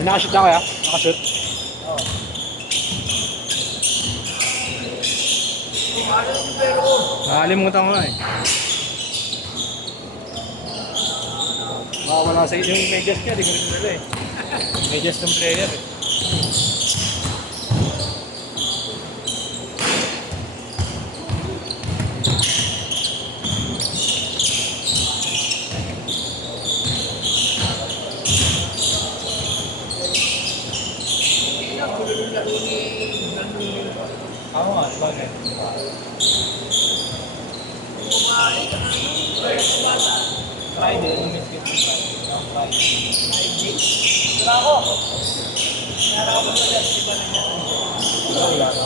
Nakashoot na kaya? Nakashoot? Oo. Nakalimutan ko na eh. Wala sa yung medyas niya, di ko rin nila eh. Medyas ng player eh. Ako nga, sabagay. Friday, yung biscuit ng Friday. Wala ako. Wala ako pala. Di ba na niya? Wala na.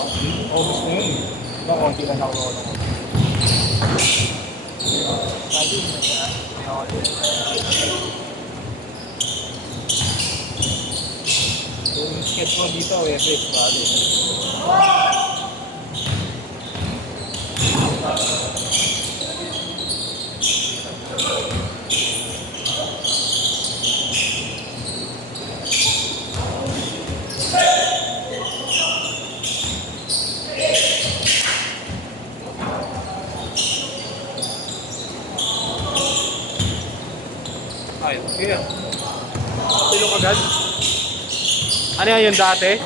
Obvious na yun. Diba, konti lang ako. Friday na siya. Yung sketch mo dito, FX, bali. Ay, okay. Tulong agad. Ano yan yung dati?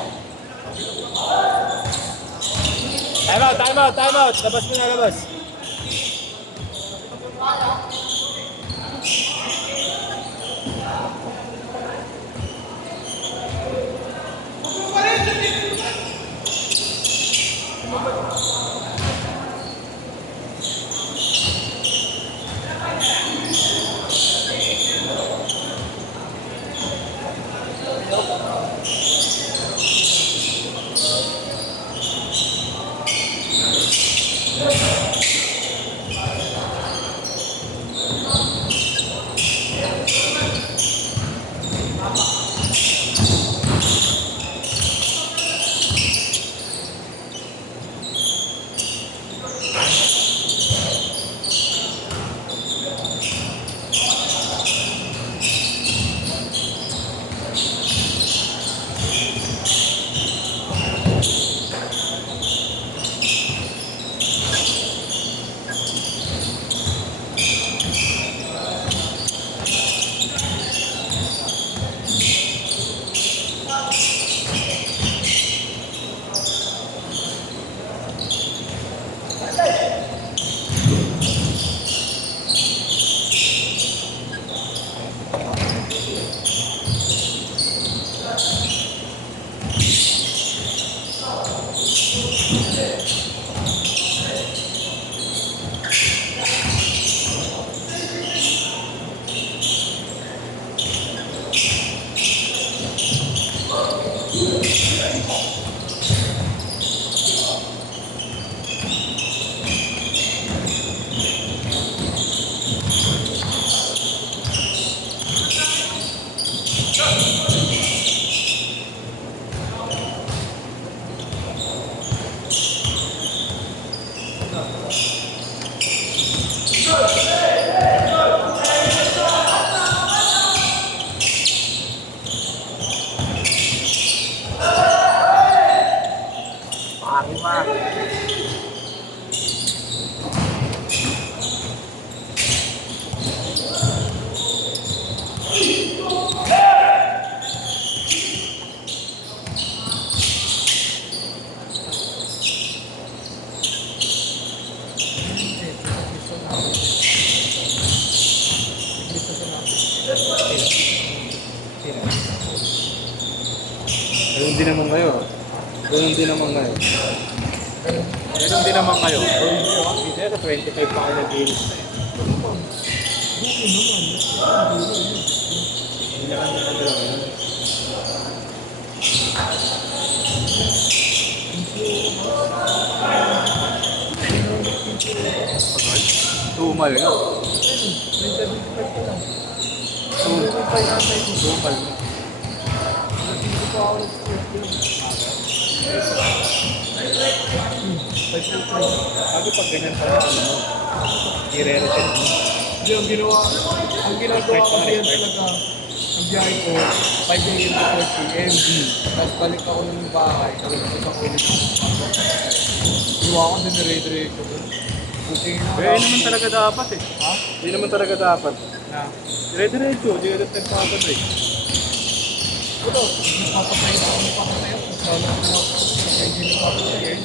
Time out, time out, time out. Labas mo na, labas. Ganun din naman kayo. Ganun din naman kayo. Ganun din naman kayo. Dito sa 25 pa kayo nag-ilis na eh. Hindi naman naman lang yun. Tumal nga. Tumal nga. Sabi pag ganyan pala ano mo, i-re-reset mo. Hindi, ang ginagawa ko yan talaga, Ang biyahe ko, 5 a.m. to 4 p.m. Tapos balik ako ng bahay, kalagpas ako ulit ng iwa ko din dire-diretso ko. Kaya yun naman talaga dapat eh. Ha? Yun naman talaga dapat. Na? Dire-diretso, di ulit nagpapad eh. Ito, nagpapatay na ako ng papatay ako. Lalo ko na ako, hindi nagpapatay eh.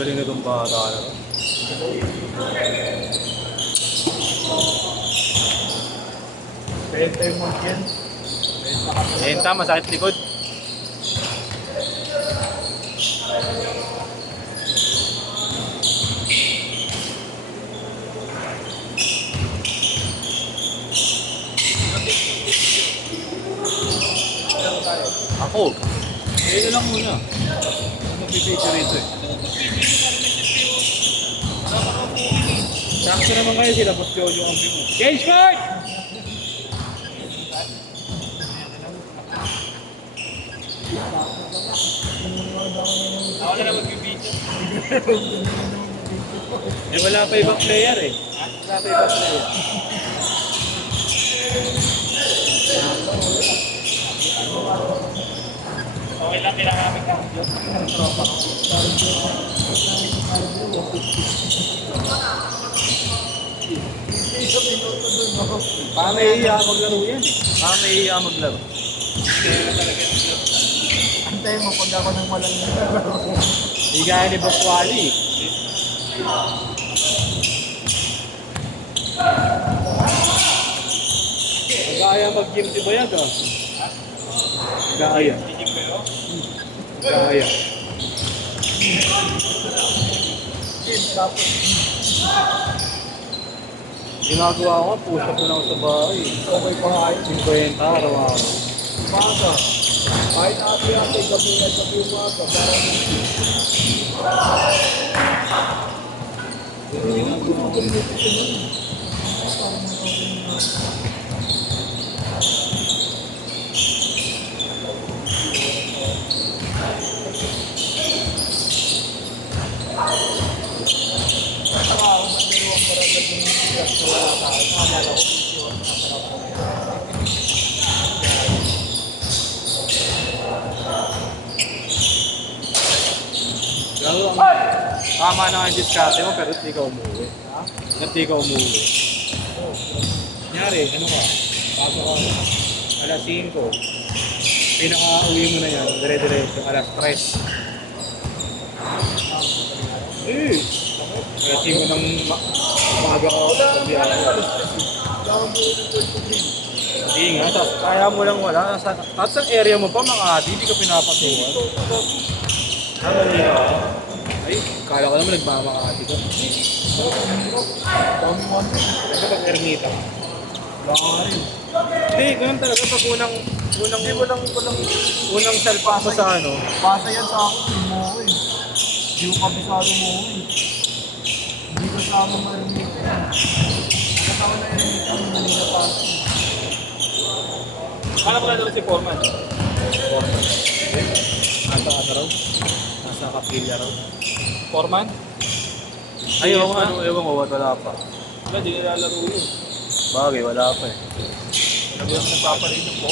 Galing na itong bata na. Benta yung mga yan. Benta ka. Benta, masakit likod. Ako? Kaya na lang muna. Magbibidyo rito eh. Sakto naman kayo sila, Boss Jojo ang mo. Change card! Ako na lang magbibidyo. Eh wala pa ibang player eh. Wala pa ibang player. Okay lang, kailangan ka. Parang nahihiya maglaro yan eh. Parang nahihiya maglaro. Antay mo pag ako nang walang nalaro. Hindi gaya ni Boss Wally. Gaya mag-gym si Bayag ah. Gaya. Gaya. Tapos, Ginagawa ko, push-up na lang sa bahay. okay pa nga yun. 50 araw-araw. Umaga. Kahit ate-ate, gabi na gabi umaga. Lalo ang tama na ang diskarte mo pero hindi ka umuwi. Hindi ka umuwi. Kunyari, ano ka? Pasok ka alas 5. Pinaka-uwi mo na yan, dire-diretso, alas 3. Alas 5 ng umaga ka sa biyahe. Hindi nga, kaya mo lang wala. At sa area mo pa, mga hindi ka pinapasukan. Mali ka. Ay, kala ko naman nagmamakati ka. Ito pag-ermita ka. Hindi, ganun talaga. Pag unang salpa mo sa ano. Pasa yan sa akin, hindi mo ako eh. Hindi ko kabisado mo ako eh. Hindi kasama marimit yan. Kasama na irimit ang Manila Pass. Paano mo na si Foreman? Foreman. Nasa raw? Nasa kapilya raw? Foreman? Ay, ewan ko, wala pa. Wala, di nilalaro yun. Bagay, wala pa eh. Wala ba nagpapalit yung po?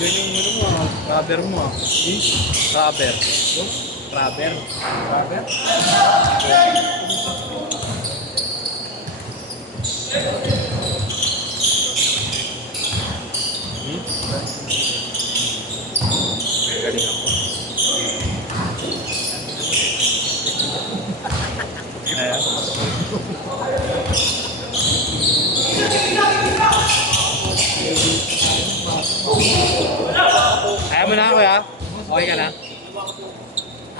Yan yung ano mo ah, rubber mo ah. Rubber. Rubber. Grabe? Galing ako. Ayan. Ayaw mo na ako ya? Okay ka na?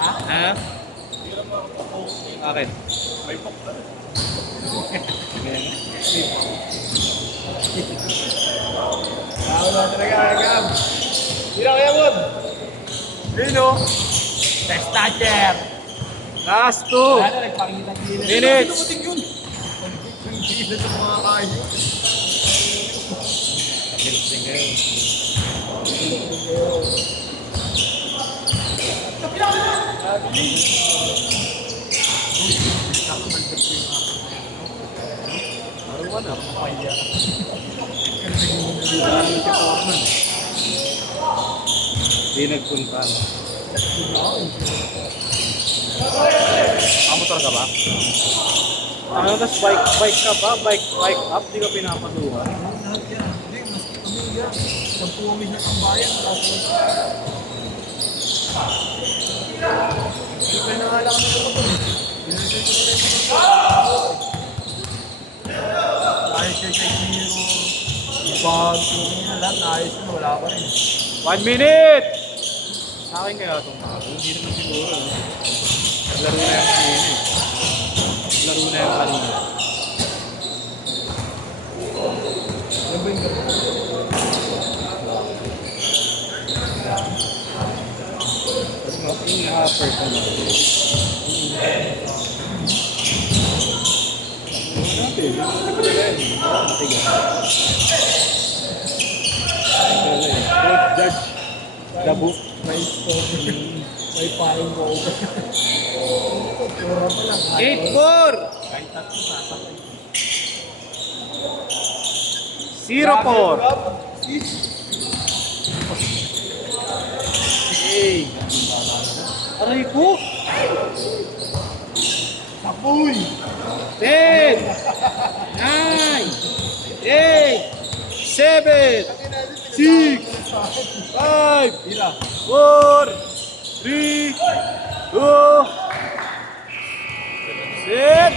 Ha? Ha? Akin. May pok na. Wala talaga, agam. Sino kaya mo? Sino? Test toucher. Last 2 Wala na, nagpakita nila. minutes. Sino yun? Hindi sa mga kayo. Hindi nagpunta. Motor ka ba? Ano, tas bike ka ba? Bike up, di ka pinapaduhan. Lahat yan. Hindi, mas pamilya. Sampu kami sa tambayan. Tapos, hindi na nga lang nila ko dun. Binigay ko na rin ito. Ayos siya kay Hero. Ibag, yung lahat, naayos na, wala pa rin. 1 minute! Sa akin kaya itong mako. Hindi naman siguro. Laro na yung kanina. Laro na yung kanina. Ano ba yung gabi? Tapos ma-upper ka na. Judge. Dabu. May stove. May paring ko. Pura pa lang. 8-4! Kahit tatlo sasakay. 0-4! Hey! Aray ko! Tapoy! 10! 9! 8! 7! 6! 5! Tira. 4! 3! 2! Set!